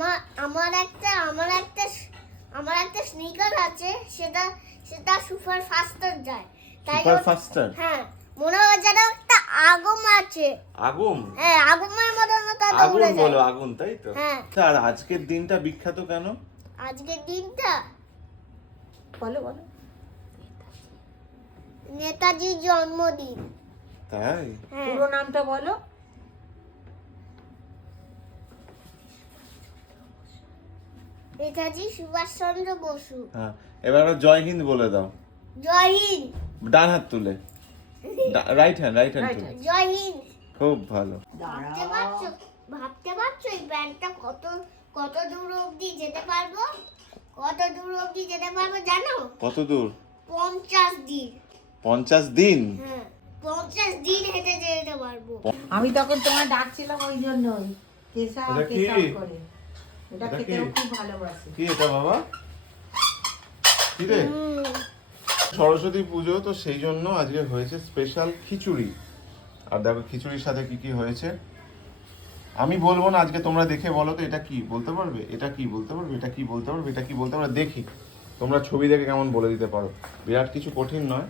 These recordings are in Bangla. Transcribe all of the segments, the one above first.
আমার আমার একটা আমার একটা আমার একটা স্নিকার আছে সেটা সেটা সুপার ফাস্টার যায়। তাই সুপার ফাস্টার? হ্যাঁ মনে হয় যেন একটা আগম আছে। আগুন? হ্যাঁ আগমের মতন ওটা আগুন দৌড়ে বলো আগুন তাই তো? হ্যাঁ। আর আজকের দিনটা বিখ্যাত কেন? আজকের দিনটা? বলো বলো। নেতাজির জন্মদিন। তাই? হ্যাঁ। পুরো নামটা বলো। নেতাজি সুভাষচন্দ্র বসু। হ্যাঁ এবার জয় হিন্দ বলে দাও। জয় হিন্দ। ডান হাত তুলে। রাইট হ্যান্ড রাইট হ্যান্ড তুলে। জয় হিন্দ। খুব ভালো। ভাবতে পারছ? ভাবতে পারছ এই ব্যান্ডটা কত কত দূর অবধি যেতে পারব? কত দূর অবধি যেতে পারব জানো? কত দূর? পঞ্চাশ দিন। পঞ্চাশ দিন? হ্যাঁ পঞ্চাশ দিন হেঁটে যেতে পারব। আমি তখন তোমার ডাকছিলাম ওই জন্যই কেশা কেশা করে। এটা কি? খুব ভালোবাসে। কি এটা বাবা? কি রে সরস্বতী পুজো তো সেই জন্য আজকে হয়েছে স্পেশাল খিচুড়ি। আর দেখো খিচুড়ির সাথে কি কি হয়েছে। আমি বলব না আজকে তোমরা দেখে বলো তো এটা কি বলতে পারবে? এটা কি বলতে পারবে? এটা কি বলতে পারবে? এটা কি বলতে পারবে? দেখি। তোমরা ছবি দেখে কেমন বলে দিতে পারো। বিরাট কিছু কঠিন নয়।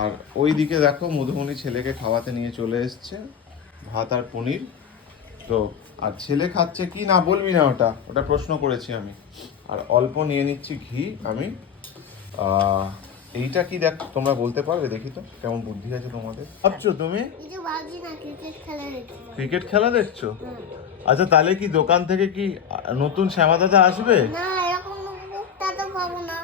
আর ওই দিকে দেখো মধুমণি ছেলেকে খাওয়াতে নিয়ে চলে এসছে ভাত আর পনির। তো আর ছেলে খাচ্ছে কি না বলবি না ওটা? ওটা প্রশ্ন করেছি আমি। আর অল্প নিয়ে নিচ্ছি ঘি আমি। এইটা কি দেখ তোমরা বলতে পারবে দেখি তো কেমন বুদ্ধি আছে তোমাদের। ভাবছ তুমি? ক্রিকেট খেলা দেখছি। ক্রিকেট খেলা দেখছ? আচ্ছা তাহলে কি দোকান থেকে কি নতুন শ্যামা দাদা আসবে? না এরকম মুখটা তো পাবো না।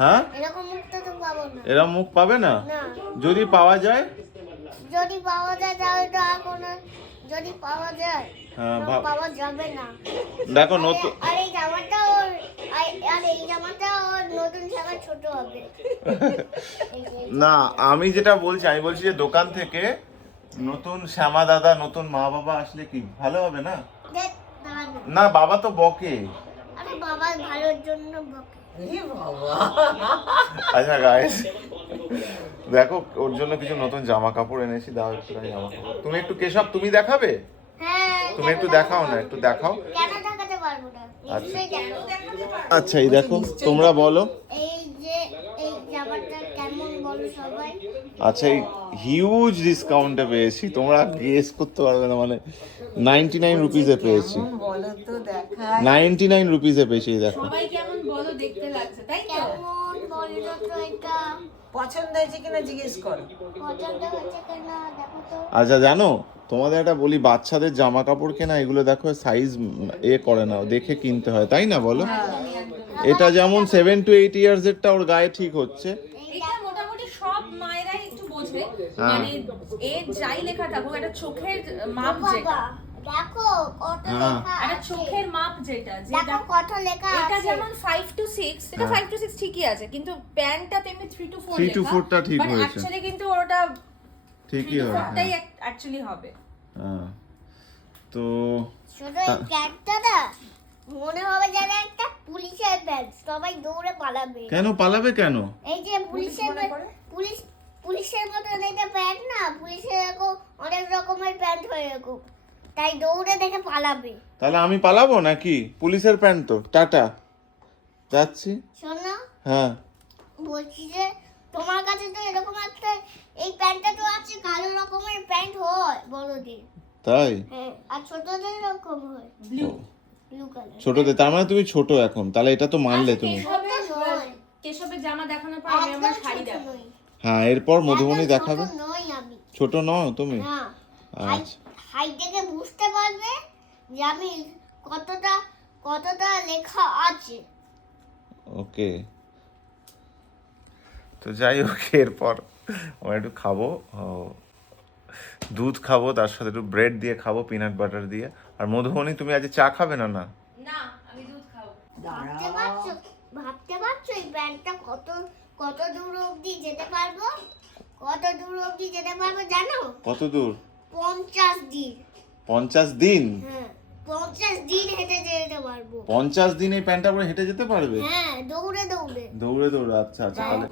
হ্যাঁ? এরকম মুখটা তো পাবো না। এরা মুখ পাবে না? না। যদি পাওয়া যায়? যদি পাওয়া যায় তাহলে তো আর যদি পাওয়া যায় হ্যাঁ ভাব- পাওয়া যাবে না। দেখো নতুন আর এই জামাটা ওর আর- আর এই জামাটা ওর নতুন জামা ছোট হবে। এই যে- না আমি যেটা বলছি আমি বলছি যে দোকান থেকে নতুন শ্যামা দাদা নতুন মা বাবা আসলে কি ভালো হবে না? দেখ। না বাবা তো বকে। আরে বাবার ভালোর জন্য বকে। এ বাবা। আচ্ছা গাইস দেখো ওর জন্য কিছু নতুন জামা কাপড় এনেছি দাও একটু জামা কাপড় তুমি একটু কেশব তুমি দেখাবে? হ্যাঁ তুমি একটু দেখাও না একটু দেখাও। কেন দেখাতে পারব না? নিশ্চয়ই দেখাবো আচ্ছা এই দেখো তোমরা বলো। এই যে এই জামাটা কেমন বলো সবাই? আচ্ছা এই হিউজ ডিসকাউন্টে পেয়েছি। তোমরা গেস করতে পারবে না মানে নাইনটি নাইন রুপিসে পেয়েছি। কেমন বলো নাইনটি নাইন রুপিসে পেয়েছি এই দেখো। সবাই কেমন বলো দেখতে লাগছে তাই কেমন বলো তো এটা? পছন্দ হয়েছে কিনা জিজ্ঞেস করো। পছন্দ হচ্ছে কেন দেখো তো। আচ্ছা জানো তোমাদের একটা বলি বাচ্চাদের জামা কাপড় কেনা এগুলো দেখো সাইজ এ করে না দেখে কিনতে হয় তাই না বলো? এটা যেমন সেভেন টু এইট ইয়ার্স এরটা ওর গায়ে ঠিক হচ্ছে। সব মায়েরাই একটু বোঝে। হ্যাঁ। মানে এ যাই লেখা থাকুক একটা চোখের মাপ যেটা দেখো কত হ্যাঁ। লেখা আছে চোখের মাপ যেটা দেখো কত লেখা এটা যেমন ফাইভ টু সিক্স এটা হ্যাঁ। ফাইভ টু সিক্স ঠিকই আছে কিন্তু প্যান্টটা তেমনি থ্রি টু ফোর 3 to 4 টা ঠিক হয়েছে। অ্যাকচুয়ালি কিন্তু ওটা ঠিকই টু হয় ফোরটাই হ্যাঁ। অ্যাকচুয়ালি হবে হ্যাঁ। তো শুধু এই প্যান্টটা না মনে হবে যেন একটা পুলিশের প্যান্ট সবাই দৌড়ে পালাবে কেন পালাবে কেন এই যে পুলিশের পুলিশ পুলিশের মতন এটা প্যান্ট না পুলিশের অনেক রকমের প্যান্ট হয়ে এরকম তাই দৌড়ে দেখে পালাবে। তাহলে আমি পালাবো নাকি? পুলিশের প্যান্ট তো। টাটা। যাচ্ছি। শোনো হ্যাঁ। বলছি যে তোমার কাছে তো এরকম একটা এই প্যান্টটা তো আছে কালো রকমের প্যান্ট হয় বড়দের। তাই? হ্যাঁ আর ছোটদের এরকম হয়। ব্লু ছোটদের তার মানে তুমি ছোট এখন। তাহলে এটা তো মানলে তুমি। কেশবের জামা দেখানোর পর আমি আমার শাড়ি দেখাবো। হ্যাঁ এরপর মধুবনী দেখাবে? ছোট নও তুমি? না আচ্ছা। হাইট দেখে বুঝতে পারবে যে আমি কতটা কতটা লেখা আছে। ওকে। তো যাই হোক এরপর আমরা একটু খাব ও, দুধ খাব তার সাথে একটু ব্রেড দিয়ে খাব পিনাট বাটার দিয়ে। আর মধুবনী তুমি আজ চা খাবে না না? না আমি দুধ খাব। ভাবতে পারছ ভাবতে পারছ এই ব্যান্ডটা কত কত দূর অবধি যেতে পারব? কত দূর অবধি যেতে পারব জানো? কত দূর? পঞ্চাশ দিন। পঞ্চাশ দিন? হ্যাঁ পঞ্চাশ দিন হেঁটে যেতে পারব। পঞ্চাশ দিন এই প্যান্টটা পরে হেঁটে যেতে পারবে? হ্যাঁ দৌড়ে দৌড়ে। দৌড়ে দৌড়ে আচ্ছা আচ্ছা তাহলে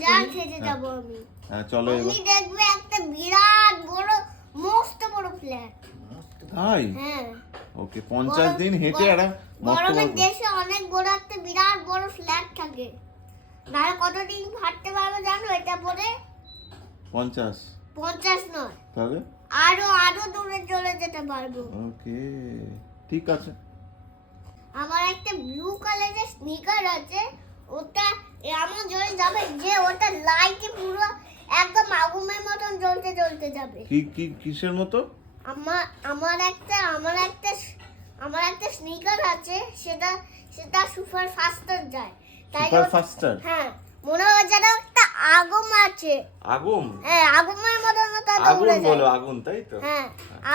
রাত হেঁটে যাব আমি। হ্যাঁ চলো এবার তুমি দেখবে একটা বিরাট বড় মস্ত বড় ফ্ল্যাট তাই? হ্যাঁ। ওকে পঞ্চাশ দিন হেঁটে একটা মস্ত বড়- দেশে অনেক গোড়াতে বিরাট বড় ফ্ল্যাট থাকে। নাহলে কতদিন হাঁটতে পারবে জানো এটা পরে? পঞ্চাশ। পঞ্চাশ নয়। তবে আরও আরও দূরে চলে যেতে পারব। ওকে ঠিক আছে। আমার একটা ব্লু কালারের স্নিকার আছে ওটা এমন জলে যাবে যে ওটা লাইটে পুরো একদম আগুনের মতন জ্বলতে জ্বলতে যাবে। কি কি কিসের মতো? আমার আমার একটা আমার একটা আমার একটা স্নিকার আছে সেটা সেটা সুপার ফাস্টার যায়। তাই সুপার ফাস্টার হ্যাঁ মনে হয় যেন একটা আগুন আছে। আগুন? হ্যাঁ আগুনের মতন আগুন দৌড়ে বলো যায়। আগুন তাই তো? হ্যাঁ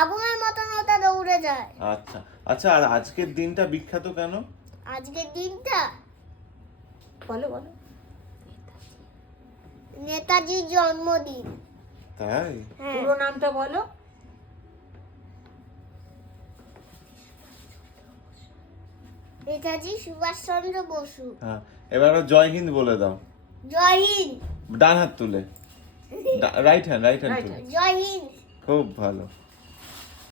আগুনের মতন ওটা দৌড়ে যায়। আচ্ছা আচ্ছা আর আজকের দিনটা বিখ্যাত কেন? আজকের দিনটা? বলো বলো। নেতাজির জন্মদিন। তাই? হ্যাঁ। পুরো নামটা বলো। নেতাজি সুভাষচন্দ্র বসু। হ্যাঁ এবার জয় হিন্দ বলে দাও। জয় হিন্দ। ডান হাত তুলে। রাইট হ্যান্ড রাইট হ্যান্ড খুব ভালো।